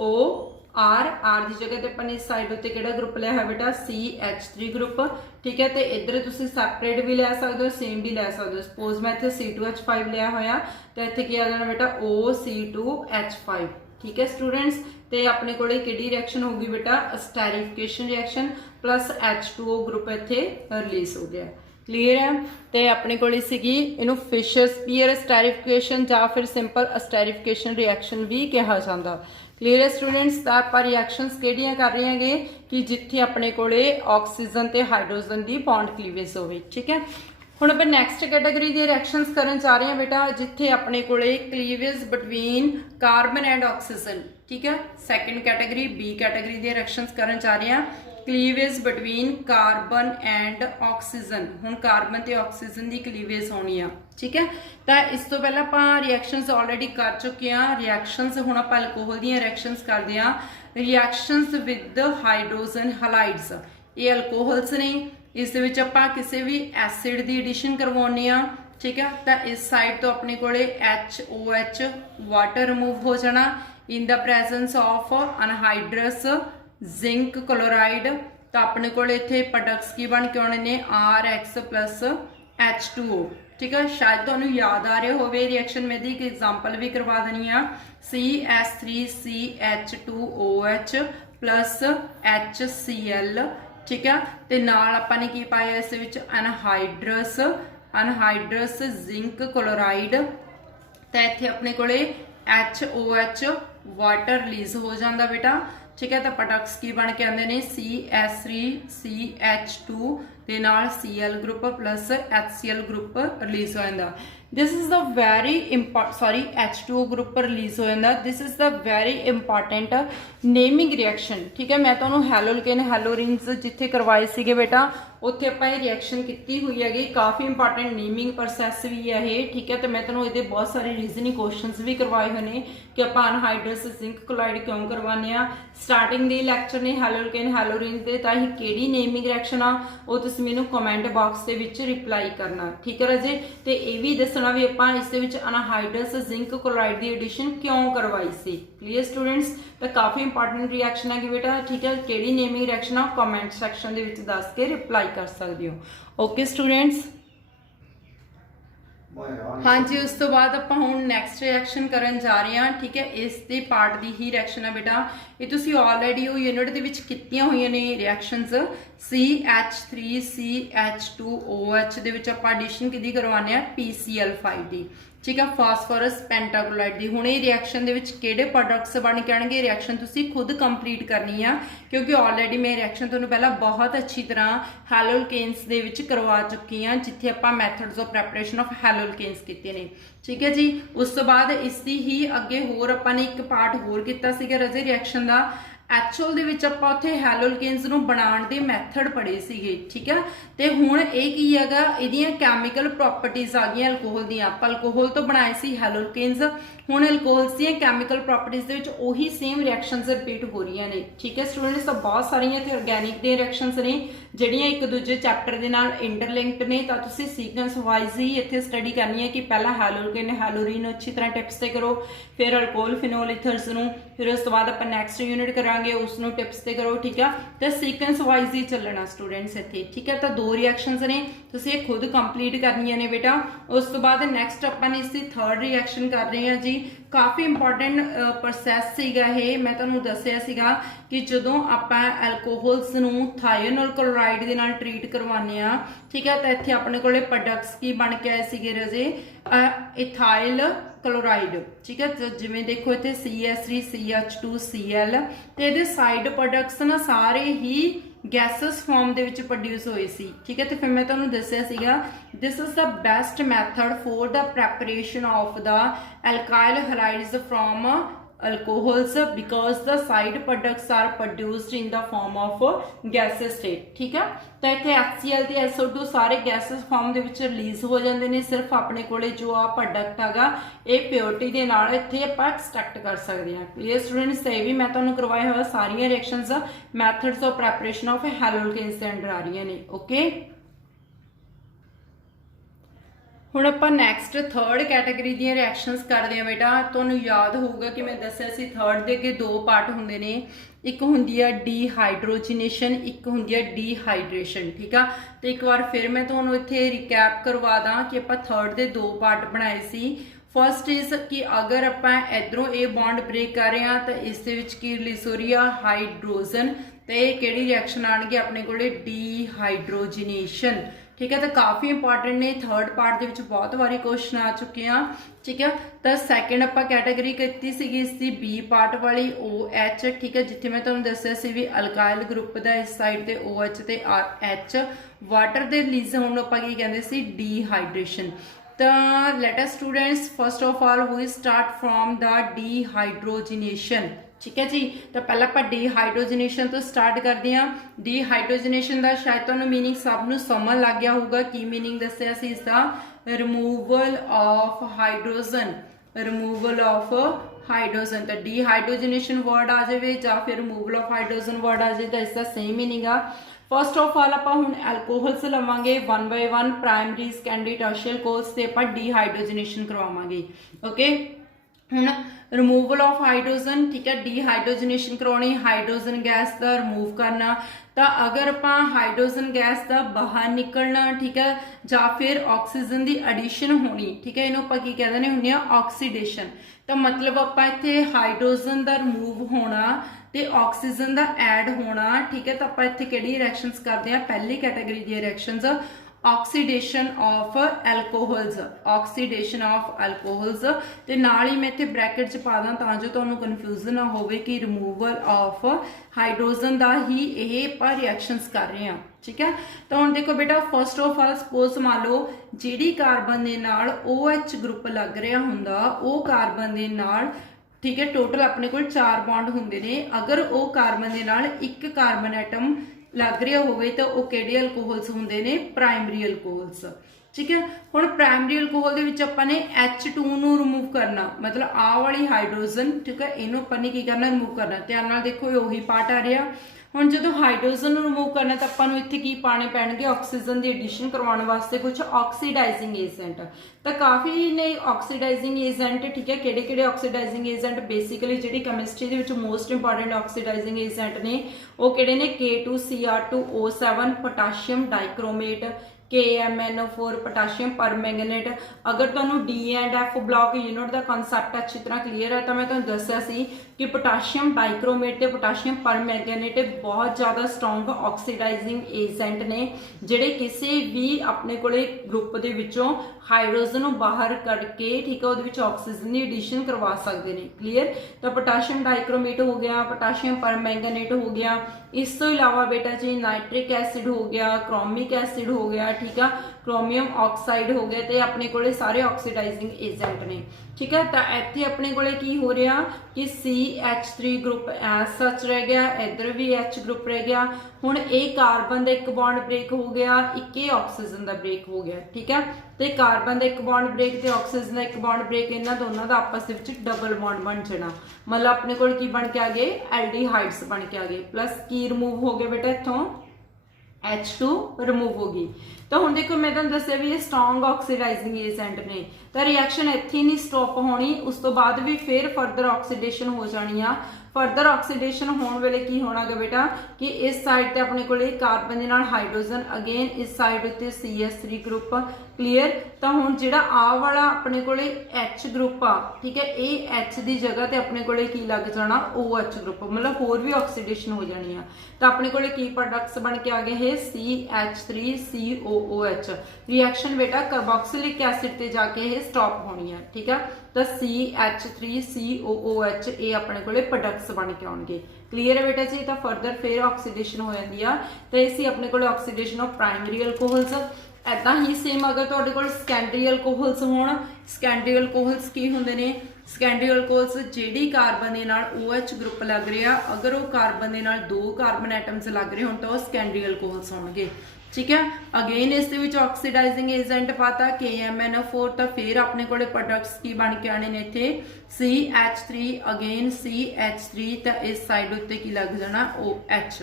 OR। R की जगह ते अपन इस साइड उत्ते किहड़ा ग्रुप लिया है बेटा CH3 ग्रुप, ठीक है। तो इधर तुसीं सैपरेट भी लै सकदे हो, सेम भी लै सकदे हो। सपोज मैं इत्थे C2H5 लिया होया तो इत्थे की आ जाना बेटा OC2H5, ठीक है स्टूडेंट्स। तो अपने को किहड़ी रिएक्शन होगी बेटा esterification reaction plus H2O group इत्थे रिलीज हो गया। क्लीयर है। तो अपने को इनू फिशर स्पीयर एस्टेरिफिकेशन या फिर सिंपल एस्टेरिफिकेशन रिएक्शन भी कहा जाता। क्लीयर है स्टूडेंट्स। तो आप रिएक्शनस किहड़ियां कर रहे हैं कि जिथे अपने को ऑक्सीजन ते हाइड्रोजन की बॉन्ड क्लीवेज हो, ठीक है। हुण आप नैक्सट कैटेगरी दी रिएक्शनस करन जा रहे हैं बेटा जिथे अपने को cleavage between carbon and oxygen, ठीक है। सैकेंड कैटेगरी B कैटेगरी दी रिएक्शनस करन जा रहे हैं cleavage between carbon and oxygen. हुण कार्बन ते ऑक्सीजन की क्लीवेज होनी आ, ठीक है। तो इस तो पहले आप रिएक्शनस ऑलरेडी कर चुके हैं। रिएक्शनस हुण आप अल्कोहल दी रिएक्शनस करते हैं। रिएक्शनस विद हाइड्रोजन हैलाइड्स ये अल्कोहल्स ने, इस दे विच आपां किसी भी एसिड की एडिशन करवाउने आ, ठीक है। तो इस साइड तो अपने को HOH वाटर रिमूव हो जाना इन the presence of anhydrous zinc chloride. तो अपने को इत्थे प्रोडक्ट्स की बन के आने ने RX प्लस H2O, ठीक है। शायद तुहानूं याद आ रहे होवे रिएक्शन में दी एक एग्जाम्पल भी करवा देनी है CH3CH2OH प्लस HCl, ठीक है। तो नाल आपां ने की पाया इस विच अनहाइड्रस जिंक क्लोराइड। तो इत्थे अपने को HOH वाटर रिलीज हो जाता बेटा, ठीक है। तो प्रोडक्ट्स की बन के आते हैं CH3CH2 के नाल Cl group plus HCl group release हो जाता। This is the very H2O group release हो जाता। This is the very important naming reaction, ठीक है। मैं तुहानूं हैलोल्केन हैलोरिन्स जिथे करवाए सीगे बेटा उत्थे आपां रिएक्शन की हुई है। काफ़ी इंपॉर्टेंट नेमिंग प्रोसैस भी है ये, ठीक है। तो मैं तुहानूं इहदे बहुत सारे रीजनिंग क्वेश्चंस भी करवाए हुए हैं कि आपां अनहाइड्रस जिंक क्लोराइड क्यों करवाने आ। स्टार्टिंग दे लैक्चर ने हैलोल्केन हैलोरिन्स दे तां किहड़ी नेमिंग रिएक्शन आ वो तुसीं मैनूं कमेंट बॉक्स दे विच रिप्लाई करना, ठीक है राजे। तो यह भी दसना भी आपां इस दे विच अनहाइड्रस जिंक क्लोराइड की एडिशन क्यों करवाई सी। Clear students. तो काफ़ी इंपॉर्टेंट रिएक्शन है बेटा, ठीक है। किहड़ी नेमिंग रिएक्शन आ कमेंट सैक्शन दे विच दस के रिप्लाई कर सकते हो। Okay students. हाँ जी, उस तो बाद आप हुण नैक्सट रिएक्शन करन जा रहे हैं, ठीक है। इस दे पार्ट की ही रिएक्शन है बेटा, ये तुसीं ऑलरेडी वो यूनिट दे विच कीतियां होईयां ने रिएक्शनस CH3CH2OH दे विच आपां एडिशन किहदी करवाने आ PCl5 दी, ठीक है। फास्फोरस पेंटाक्लोराइड दी। हुण ये रिएक्शन दे विच किहड़े प्रोडक्ट्स बन के आउणगे रिएक्शन तुसीं खुद कंप्लीट करनी आ, क्योंकि ऑलरेडी मैं रिएक्शन तुहानूं पहला बहुत अच्छी तरह हैलोल्केन्स दे विच करवा चुकी हाँ जिथे आपां मैथड्स ऑफ प्रैपरेशन ऑफ हैलोल्केन्स कीते ने, ठीक है जी। उस तो बाद इसकी ही अगे होर आपां ने एक पार्ट होर कीता सीगा रजे रिएक्शन का एक्चुअल दे विच आपां उत्थे हैलोल्केन्स नूं बनाउण दे मैथड पढ़े सीगे, ठीक है। ते हुण इह की हैगा इहदियां कैमिकल प्रॉपर्टीज आ गईयां अल्कोहल दियां। आपां अल्कोहल तो बनाए सी हैलोल्केन्स, हुण अल्कोहल्स दियां कैमिकल प्रॉपर्टीज दे विच ओही सेम रिएक्शनस रिपीट हो रही ने, ठीक है स्टूडेंट्स। तो बहुत सारियां इत्थे ऑर्गेनिक दे रिएक्शनस ने जिहड़ियां एक दूजे चैप्टर दे नाल इंटरलिंक्ड ने। तो तुसीं सीक्वेंस वाइज ही इत्थे स्टडी करनी है कि पहला हैलोल्केन हैलोरीन अच्छी तरह टिप्स ते करो, फिर अल्कोहल फिनोल ईथर्स नूं, फिर उस तो बाद आपां नैक्सट यूनिट करांगे उसनूं टिप्स ते करो, ठीक है। तो सीक्वेंस वाइज ही चलना स्टूडेंट्स इत्थे, ठीक है। तो दो रिएक्शनस ने तुसीं ये खुद कंप्लीट करनियां ने बेटा। उस तो बाद नैक्सट आपां इसकी थर्ड रिएक्शन कर रहे हैं जी। काफ़ी इंपॉर्टेंट प्रोसैस सीगा ये, मैं तुहानूं दस्सिया सीगा कि जदों आपां अल्कोहल्स नूं थायोनल क्लोराइड दे नाल ट्रीट करवाने आ, ठीक है। तो इत्थे अपने कोले प्रोडक्ट्स की बन के आए सीगे रजे इथाइल क्लोराइड, ठीक है। जिवें देखो इत्थे CH3 CH2 Cl ते इहदे साइड प्रोडक्ट्स ना सारे ही गैसेस फॉर्म दे विच प्रोड्यूस होए सी, ठीक है। तो फिर मैं तुहानूं दस्सिया सीगा this is the best method for the preparation of the alkyl halides from alcohols because the side products are produced in the form of gaseous state, ठीक है। तो इत्थे HCl ते SO2 सारे गैसेस फॉर्म दे विच रिलीज हो जाते हैं, सिर्फ अपने कोले जो आ प्रोडक्ट हैगा ये प्योरिटी दे नाल इत्थे आपां एक्सट्रैक्ट कर सकते हैं। क्लीयर स्टूडेंट्स, ये भी मैं तुहानूं करवाया होया सारियां reactions methods of preparation of haloalkanes दे अंडर आ रही ने, ओके। ਹੁਣ ਆਪਾਂ ਨੈਕਸਟ थर्ड कैटेगरी ਦੀਆਂ रिएक्शंस करते हैं। बेटा ਤੁਹਾਨੂੰ याद होगा कि मैं दस्सिया सी थर्ड ਦੇ के दो पार्ट ਹੁੰਦੇ ਨੇ, एक ਹੁੰਦੀ है ਡੀਹਾਈਡਰੋਜਨੇਸ਼ਨ, एक ਹੁੰਦੀ है ਡੀਹਾਈਡਰੇਸ਼ਨ, ठीक है। तो एक बार फिर मैं ਤੁਹਾਨੂੰ ਇੱਥੇ रिकैप करवा ਦਾਂ कि ਆਪਾਂ थर्ड ਦੇ दो पार्ट ਬਣਾਏ ਸੀ। फर्स्ट इज कि अगर आप इधरों ये बॉन्ड ब्रेक कर रहे हैं तो इस की रिलीज हो रही है हाइड्रोजन, तो ये किहड़ी रिएक्शन आएगी अपने को ਡੀहाइड्रोजनेशन, ठीक है। तो काफ़ी इंपॉर्टेंट ने, थर्ड पार्ट के बहुत बारी क्वेश्चन आ चुके हैं, ठीक है। तो सैकेंड आप कैटेगरी की सी इसकी बी पार्ट वाली OH, ठीक है, जिथे मैं तुहानूं दस्सिया सी भी अल्काइल ग्रुप का इस साइड ते OH ते RH वाटर के रिलीज होने आप की कहते सी ਡੀहाइड्रेशन। तो let us students first of all we start from the dehydrogenation, ठीक है जी। तो पहला आप ਡੀहाइड्रोजनेशन तो स्टार्ट करते हैं। ਡੀहाइड्रोजनेशन का शायद तुहानूं मीनिंग सब नूं समझ लग गया होगा की मीनिंग दस्सिया सी इसका removal of hydrogen, removal of hydrogen. तो ਡੀहाइड्रोजनेशन वर्ड आ जाए या फिर रिमूवल ऑफ हाइड्रोजन वर्ड आ जाए तो इसका सेम मीनिंग आ। फर्स्ट ऑफ ऑल आप हुण एल्कोहल्स लवांगे 1 by 1 primary secondary tertiary alcohols ते आपां ਡੀहाइड्रोजनेशन करवावांगे, ओके। हुण रिमूवल ऑफ हाइड्रोजन, ठीक है, ਡੀहाइड्रोजनेशन करवानी, हाइड्रोजन गैस का रिमूव करना। तो अगर आप हाइड्रोजन गैस का बाहर निकलना, ठीक है, या फिर ऑक्सीजन की एडिशन होनी, ठीक है, इन्हों आप की कहते हैं ऑक्सीडेशन। तो मतलब आप इत्थे हाइड्रोजन का रिमूव होना ते ऑक्सीजन का ऐड होना, ठीक है। तो आप इत्थे किहड़ी रिएक्शंस करते हैं, पहली category the reactions oxidation of alcohols, oxidation of alcohols. ते नाल ही मैं इत्थे ब्रैकेट च पा दां तां जो तुहानूं कन्फ्यूजन ना होवे कि रिमूवल ऑफ हाइड्रोजन दा ही ये आपां रिएक्शंस कर रहे हैं, ठीक है। तो हुण देखो बेटा फर्स्ट ऑफ ऑल सपोज मान लो जिहड़ी कार्बन दे नाल OH ग्रुप लग रहा हुंदा वो कार्बन दे नाल, ठीक है, टोटल अपने को 4 बॉन्ड होंगे ने। अगर वो कार्बन के नाल एक कार्बन एटम लग रहा होवे तो वो किहड़े अल्कोहल्स होंगे ने, प्राइमरी अल्कोहल्स, ठीक है। हुण प्राइमरी अल्कोहल दे विच आपां ने H2 नूं रिमूव करना, मतलब आ वाली हाइड्रोजन, ठीक है, इनू आपां ने की करना, रिमूव करना। ध्यान नाल देखो यही पार्ट आ रहा। हुण जदों हाइड्रोजन नूं रिमूव करना तो आपां नूं इत्थे की पाने पैणगे, ऑक्सीजन की एडिशन करवाउण वास्ते कुछ ऑक्सीडाइजिंग एजेंट। तो काफ़ी ने ऑक्सीडाइजिंग एजेंट, ठीक है, किहड़े-किहड़े ऑक्सीडाइजिंग एजेंट बेसिकली जिहड़ी कैमिस्ट्री दे विच मोस्ट इंपॉर्टेंट ऑक्सीडाइजिंग एजेंट ने वो किहड़े ने, K2Cr2O7 potassium dichromate, KMnO4 potassium permanganate. अगर तुहानूं D&F ब्लॉक यूनिट का कॉन्सैप्ट अच्छी तरह क्लीयर है तो मैं तुहानूं दस्सिया सी कि पोटाशियम डाइक्रोमेट ते पोटाशियम परमैंगनेट बहुत ज़्यादा स्ट्रॉन्ग ऑक्सीडाइजिंग एजेंट ने जिहड़े किसी भी अपने कोले ग्रुप दे विचों हाइड्रोजन नूं बाहर करके, ठीक है, उहदे विच ऑक्सीजन की एडिशन करवा सकते हैं। क्लीयर। तो पोटाशियम डाइक्रोमेट हो गया, पोटाशियम परमैंगनेट हो गया, इस तो इलावा बेटा जी नाइट्रिक एसिड हो गया, क्रोमिक एसिड हो गया, ठीक है, क्रोमियम ऑक्साइड हो गया, तो अपने को सारे ऑक्सीडाइजिंग एजेंट ने, ठीक है। तो इत्थे अपने को की हो रहा कि CH3 ग्रुप एज सच रह गया, इधर भी H ग्रुप रह गया। हुण एक कार्बन का एक बॉन्ड ब्रेक हो गया, एक ऑक्सीजन का ब्रेक हो गया, ठीक है। तो कार्बन का एक बॉन्ड ब्रेक तो ऑक्सीजन का एक बॉन्ड ब्रेक, इन्हों दोनों का आपस में डबल बॉन्ड बन जाना, मतलब अपने को की बन के आ गए, एल्डिहाइड्स बन के आ गए। प्लस की रिमूव हो गया बेटा इत्थों H2 रिमूव होगी। तो हुण देखो मैं तुहानूं दस्सिया भी ये स्ट्रॉन्ग ऑक्सीडाइजिंग एजेंट ने। तो रिएक्शन इत्थे नहीं स्टॉप होनी, उस तो बाद भी फिर फर्दर ऑक्सीडेशन हो जानी आ। फर्दर ऑक्सीडेशन होने वेले की होना गा बेटा कि इस साइड ते अपने कोले कार्बन दे नाल हाइड्रोजन, अगेन इस साइड उत्ते CH3 ग्रुप। क्लीयर। तो हुण जिहड़ा आ वाला अपने कोले H ग्रुप आ, ठीक है, ये H की जगह ते अपने कोले की लग जाना OH ग्रुप, मतलब होर भी ऑक्सीडेशन हो जानी है। तो अपने कोले की प्रोडक्ट्स बन के आ गए है CH3COOH। रिएक्शन बेटा कार्बोक्सिलिक एसिड ते जाके ये स्टॉप होनी है, ठीक है। तो CH3COOH ये अपने कोले प्रोडक्ट्स बन के आउणगे। क्लीयर है बेटा जी। तो फर्दर फिर ऑक्सीडेशन हो जाती है, तो ये सी अपने कोले ऑक्सीडेशन ऑफ प्राइमरी अल्कोहल्स। ऐदा ही सेम अगर तुहाडे कोल सैकेंडरी अल्कोहल्स होण, सैकेंडरी अल्कोहल्स की हुंदे ने? सैकेंडरी अल्कोहल्स जिहड़ी कार्बन दे नाल OH ग्रुप लग रहा, अगर वो कार्बन दे नाल 2 कार्बन एटम्स लग रहे होण तो सैकेंडरी अल्कोहल्स होणगे, ठीक है। अगेन इस ऑक्सीडाइजिंग एजेंट पाता KMnO4, तो फिर अपने को प्रोडक्ट्स की बन के आने ने इत्थे CH3, अगेन CH3, तो इस साइड उत्ते की लग जाना OH,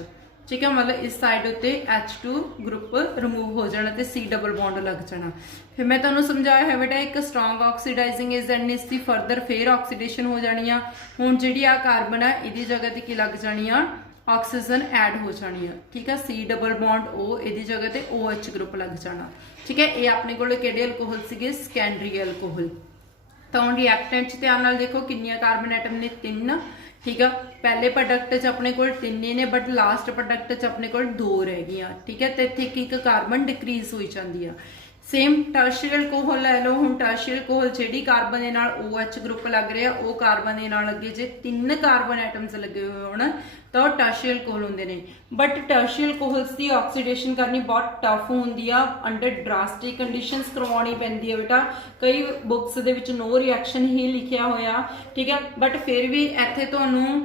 ठीक है, मतलब इस साइड उत्ते H2 ग्रुप रिमूव हो जाना ते C डबल बॉन्ड लग जाना। फिर मैं तुहानूं समझाया है बेटा एक स्ट्रॉन्ग ऑक्सीडाइजिंग एजेंट ने इसकी फर्दर फिर ऑक्सीडेशन हो जानी आ। हुण जिहड़ी आ कार्बन है इहदी जगह ते की लग जानी आ ऑक्सीजन ऐड हो जानी है, ठीक है। C डबल बॉन्ड O, इहदी जगह ते OH ग्रुप लग जाना, ठीक है। ये अपने कोल किहड़े अल्कोहल सीगे? Secondary alcohol. तो हुण रिएक्टेंट च ध्यान नाल देखो कितनियां कार्बन एटम ने? 3, ठीक है। पहले प्रोडक्ट च अपने कोल 3 ही ने, बट लास्ट प्रोडक्ट च अपने कोल 2 रह गई, ठीक है। तो इत्थे एक कार्बन डिक्रीज होई जांदी है। सेम टर्शियल अल्कोहल लै लो। हुण टर्शियल अल्कोहल जिहड़ी कार्बन दे नाल OH ग्रुप लग रहा वो कार्बन दे नाल अगे जे 3 कार्बन एटम्स लगे हुए होण तो टर्शियल अल्कोहल हुंदे ने। बट टर्शियल अल्कोहल्स की ऑक्सीडेशन करनी बहुत टफ होंदी आ, अंडर ड्रास्टिक कंडीशनस करवानी पैंदी है बेटा। कई बुक्स दे विच नो रिएक्शन ही लिखिया होया, ठीक है, बट फिर भी इत्थे तुहानूं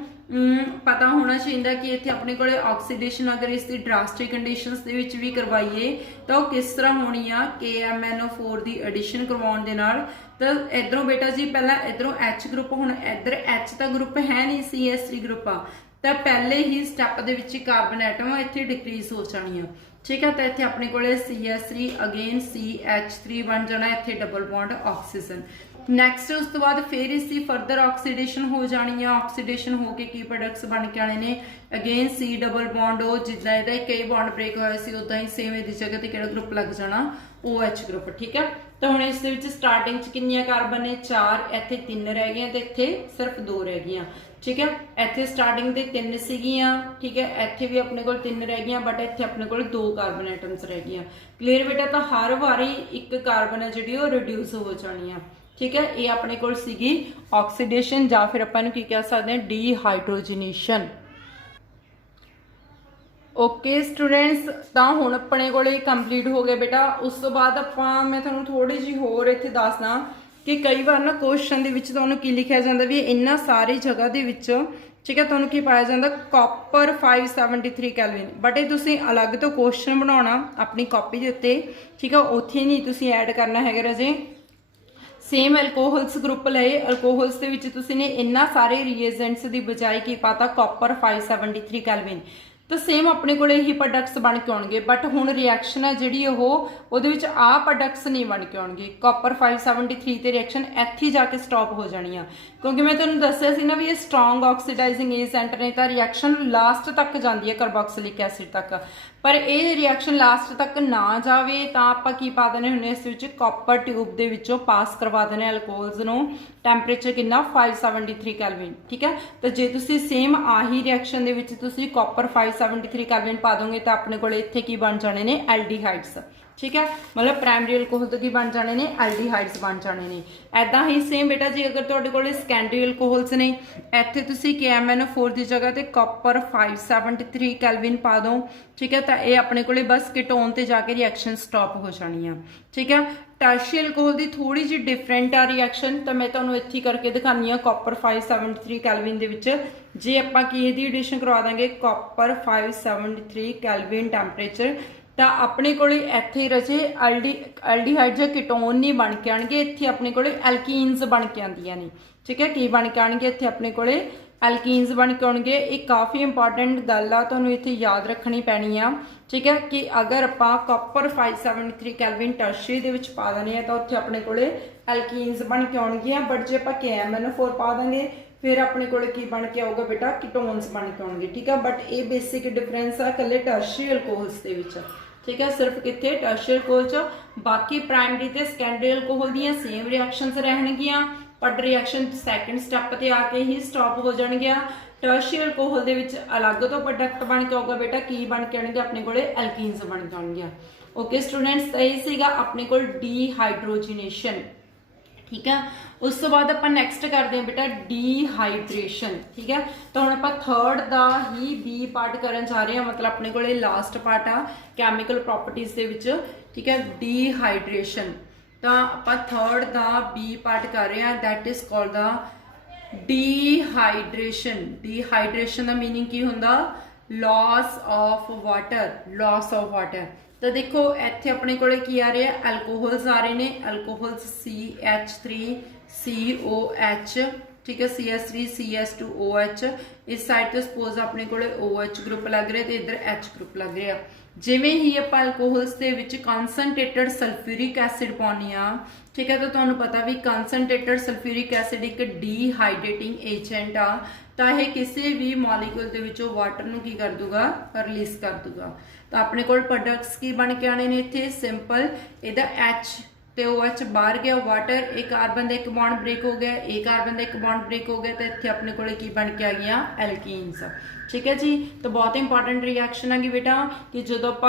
पता होना चाहिए कि इत्थे अपने कोले ऑक्सीडेशन अगर इसकी ड्रास्टिक कंडीशनस दे विच भी करवाइए तो किस तरह होनी आ KMnO4 की एडिशन करवाउण दे नाल। तो इधरों बेटा जी पहला इधरों H ग्रुप, हुण इधर H का ग्रुप है नहीं, CH3 ग्रुप आ, तो पहले ही स्टैप दे विच कार्बन एटम इत्थे डिक्रीज हो जानी है, ठीक है। तो इत्थे अपने कोले CH3, अगेन CH3 बन जाना, इत्थे डबल बॉन्ड ऑक्सीजन। नैक्सट उस तो बाद फिर इसकी फर्दर ऑक्सीडेशन हो जानी है। ऑक्सीडेशन होके की प्रोडक्ट्स बन के आने ने? Again C double bond O, जिदा इहदा कई बॉन्ड ब्रेक होया सी उदा ही सेम इहदी जगह ते किहड़ा ग्रुप लग जाना? OH ग्रुप, ठीक है। तो हुण इस दे विच स्टार्टिंग च कितनियां कार्बन ने? 4, इत्थे 3 रह गई ते इत्थे सिर्फ 2 रह गई, ठीक है। इत्थे स्टार्टिंग ते 3 सीगियां, ठीक है, इत्थे भी अपने कोल 3 रह गई, बट इत्थे अपने कोल 2 कार्बन एटम्स रह गई। क्लीयर बेटा। तो हर वारी एक कार्बन है जिहड़ी ओह रिड्यूस हो जानी है, ठीक है। ये अपने कोल सीगी ऑक्सीडेशन, या फिर आपां नूं की कह सकते हैं? डीहाइड्रोजनेशन। ओके स्टूडेंट्स, तो हुण अपने कोले कंप्लीट हो गए बेटा। उस तो बाद आपां मैं तुहानूं थोड़ी जी होर इत्थे दसदा कि कई बार ना क्वेश्चन दे विच तुहानूं की लिखिया जांदा भी इन्ना सारी जगह दे विच, ठीक है, तुहानूं की पाया जांदा कॉपर 573 कैलविन, बट ये तुसीं अलग तो क्वेश्चन बनाउणा अपनी कॉपी दे उत्ते, ठीक है, उत्थे नहीं तुसीं ऐड करना हैगा राजे। सेम अल्कोहल्स ग्रुप लए, अल्कोहल्स दे विच तुसीं ने इन्ना सारे रिएजेंट्स की बजाय की पाता कॉपर 573 कैलविन। तो सेम अपने को ही प्रोडक्ट्स बन के आउणगे, बट हुण रिएक्शन है जिहड़ी ओहदे विच आ प्रोडक्ट्स नहीं बन के आउणगे। कॉपर 573 ते रिएक्शन इत्थे जाके स्टॉप हो जानी आ, क्योंकि मैं तुहानूं दस्सिया सी ना भी ये स्ट्रॉन्ग ऑक्सीडाइजिंग एजेंट ने, तो रिएक्शन लास्ट तक जाती है कार्बोक्सिलिक एसिड तक, पर यह रिएक्शन लास्ट तक ना जाए तो आपां की पा देने हुंदे इस विच कॉपर ट्यूब दे विचों पास करवा देने अल्कोहल्स नूं टैंपरेचर कितना 573 कैलविन, ठीक है। तो जे तुसीं सेम आही रिएक्शन दे विच तुसीं कॉपर 573 कैलविन पा दोगे तो अपने कोल इत्थे की बन जाने ने? एल्डिहाइड्स, ठीक है, मतलब प्राइमरी अल्कोहल तो की बन जाने ने? एल्डिहाइड्स बन जाने ने। ऐदा ही सेम बेटा जी अगर तुहाडे कोल सैकेंडरी अल्कोहल्स ने, इत्थे तुसीं KMnO4 की जगह ते कॉपर 573 कैलविन पा दो, ठीक है, तो ये अपने कोले बस कीटोन ते जाके रिएक्शन स्टॉप हो जानी है, ठीक है। टर्शियल अल्कोहल की थोड़ी जी डिफरेंट आ रिएक्शन, तो मैं तुहानूं इत्थे करके दिखानी कॉपर 573 कैलविन दे विच जे आपां की इहदी एडिशन करवा देंगे कॉपर 573 कैलविन टैंपरेचर, तो अपने कोले इत्थे रजे एल्डिहाइड जां कीटोन नहीं बन के आउणगे, इत्थे अपने कोले एल्कीन्स बन के आंदियां ने, ठीक है। की बन के आउणगे इत्थे अपने कोले? एल्कीन्स बन के आउणगे। एक काफ़ी इंपॉर्टेंट गल आ तुहानूं इत्थे याद रखनी पैनी आ, ठीक है, कि अगर आपां कॉपर 573 कैलविन टर्शियरी दे विच पा देने तो उत्थे अपने कोले एल्कीन्स बन के आउणगियां, बट जे आपां KMnO4 पा देंगे फिर अपने कोल की बन के आऊगा बेटा कीटोन्स बन के आउणगे। ठीक है, बट ये बेसिक डिफरेंस आ कल्ले टर्शियरी अल्कोहल्स दे विच। ठीक है, सिर्फ कितने टर्शियरी अल्कोहल च। बाकी प्राइमरी ते सैकेंडरी अल्कोहल दी सेम रिएक्शनस रहणगियां, बट रिएक्शन सैकेंड स्टैप ते आके ही स्टॉप हो जाणगियां। टर्शियरी अल्कोहल दे विच अलग तो प्रोडक्ट बन के आऊगा बेटा की बन के आउणगे अपने कोले एल्कीन्स बन के आउणगियां। ओके स्टूडेंट्स, तो ये सीगा अपने कोल डीहाइड्रोजिनेशन। ठीक है, उस तो बाद आप नैक्सट करते हैं बेटा डीहाइड्रेशन। ठीक है, तो हम आप थर्ड का ही बी पार्ट करन जा रहे हैं, मतलब अपने को लास्ट पार्ट आ कैमिकल प्रॉपर्टीज दे विच। ठीक है, डीहाइड्रेशन, तो आप थर्ड का बी पार्ट कर रहे हैं, that is called the dehydration. Dehydration का मीनिंग की हुंदा loss of water, loss of water. तो देखो इत्थे अपने कोले की आ रहे हैं एल्कोहल्स आ रहे हैं, एल्कोहल्स CH3COH। ठीक है, CH3 CS2OH। इस साइड तो सपोज अपने कोले OH ग्रुप लग रहा है, तो इधर H ग्रुप लग रहा। जिमें ही आप एल्कोहल्स के विच कंसनट्रेटेड सल्फ्यूरिक एसिड पाने आ। ठीक है, तो तुहानू पता भी कंसनट्रेटेड सल्फ्यूरिक एसिड एक डीहाइड्रेटिंग एजेंट आ, तो यह किसी भी मॉलीक्यूल के विचों वाटर नू की कर दूगा, रिलीज कर दूगा। तो अपने कोल प्रोडक्ट्स की बन के आने ने इत्थे सिंपल, इहदा H ते OH बाहर गया, वाटर एक कार्बन का एक बॉन्ड ब्रेक हो गया, एक कार्बन का एक बॉन्ड ब्रेक हो गया, तो इत्थे अपने कोले की बन के आ गई एल्कीन्स। ठीक है जी, तो बहुत इंपॉर्टेंट रिएक्शन है बेटा कि जो आप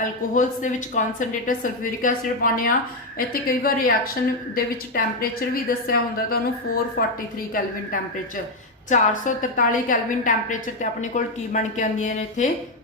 एल्कोहल्स के कॉन्सनट्रेटेड सल्फ्यूरिक एसिड पाने आ, इत्थे कई बार रिएक्शन दे विच टैंपरेचर भी दस्सिया हुंदा तुहानू 443 कैल्विन टैंपरेचर, 443 कैल्विन टैंपरेचर ते अपने कोल की बन के आंदियां ने इत्थे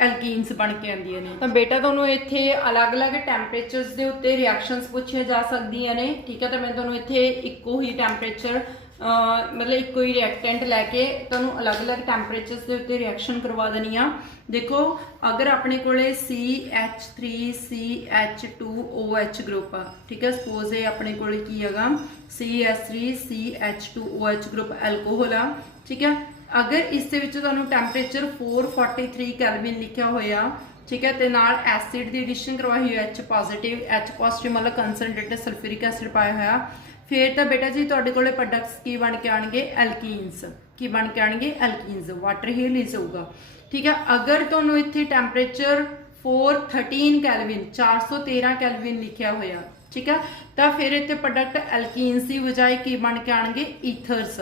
एल्कीन्स बन के आंदियां ने। तो बेटा तुहानू इत्थे अलग अलग टैंपरेचर्स दे उत्ते रिएक्शनस पूछिया जा सकदियां ने। ठीक है, तो मैं तुहानू इत्थे इक्को ही टैंपरेचर मतलब इक्को ही रिएक्टेंट लैके तुहानू अलग अलग टैंपरेचर्स के उत्ते रिएक्शन करवा देनी आ। देखो अगर अपने कोले CH3CH2OH ग्रुप आ, ठीक है, सपोज ये अपने कोले की हैगा CH3CH2OH ग्रुप एल्कोहल आ। ठीक है, अगर इस टैंपरेचर 443 कैल्विन लिखा होया, ठीक है, तो नाल एसिड की एडिशन करवाई हुई H पॉजिटिव मतलब कंसनट्रेटेड सल्फ्यूरिक एसिड पाया होया, फिर तो बेटा जी तुहाडे कोले प्रोडक्ट्स की बन के आएंगे एल्कीन्स, की बन के आएंगे एल्कीन्स, वाटर ही रिलीज होगा। ठीक है, अगर तुहानू इत्थे टैंपरेचर 413 कैल्विन 413 कैल्विन लिखा होया, ठीक है, तो फिर इत्थे प्रोडक्ट एल्कीन्स की बजाय की बन के आएंगे ईथर्स,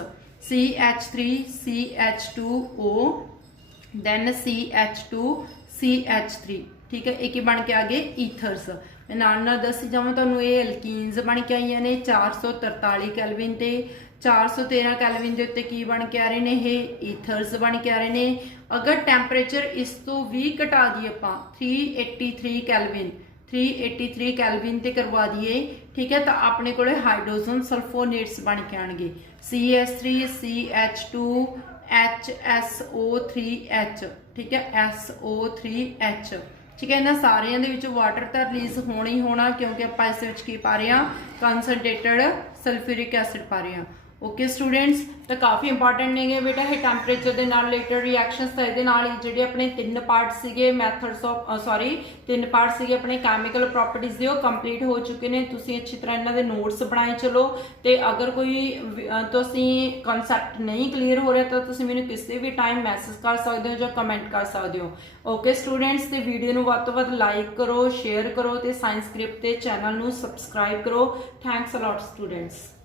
CH3CH2O दैन CH2CH3। ठीक है, एक ही बन के आ गए ईथर्स। मैं नाल दसी जावां तुहानू ये एल्कीन्स बन के आईयां ने 443 कैल्विन ते 413 कैल्विन के उत्ते की बन के आ रहे हैं, ये ईथर्स बन के आ रहे हैं। अगर टैंपरेचर इस तो भी घटा दिए आपां 383 कैल्विन 383 कैल्विन ते करवा दिए, ठीक है, तो अपने को हाइड्रोजन सल्फोनेट्स बन के आएंगे CH3CH2HSO3H। ठीक है, SO3H। ठीक है, इन्होंने सारिया के वाटर तो रिलीज होना ही होना, क्योंकि आप इस की पा रहे हैं कंसनट्रेटेड सल्फ्यूरिक एसिड पा रहे हैं। ओके स्टूडेंट्स, तो काफ़ी इंपॉर्टेंट नहीं है बेटा ये टैंपरेचर के नाल रिलेटेड रिएक्शंस। तो ये जोड़े अपने 3 पार्ट सीगे मैथड्स ऑफ 3 पार्ट सीगे अपने कैमिकल प्रॉपर्टीज़ के कंप्लीट हो चुके हैं। तुसीं अच्छी तरह इन्हों के नोट्स बनाए चलो, तो अगर कोई कॉन्सैप्ट नहीं क्लीयर हो रहा तो तुसीं मैनूं किसी भी टाइम मैसेज कर सकते हो या कमेंट कर सकते हो। ओके स्टूडेंट्स, तो वीडियो को वध तो वध लाइक करो, शेयर करो, तो साइंस ग्रिप के चैनल को सबसक्राइब करो। Thanks a lot students.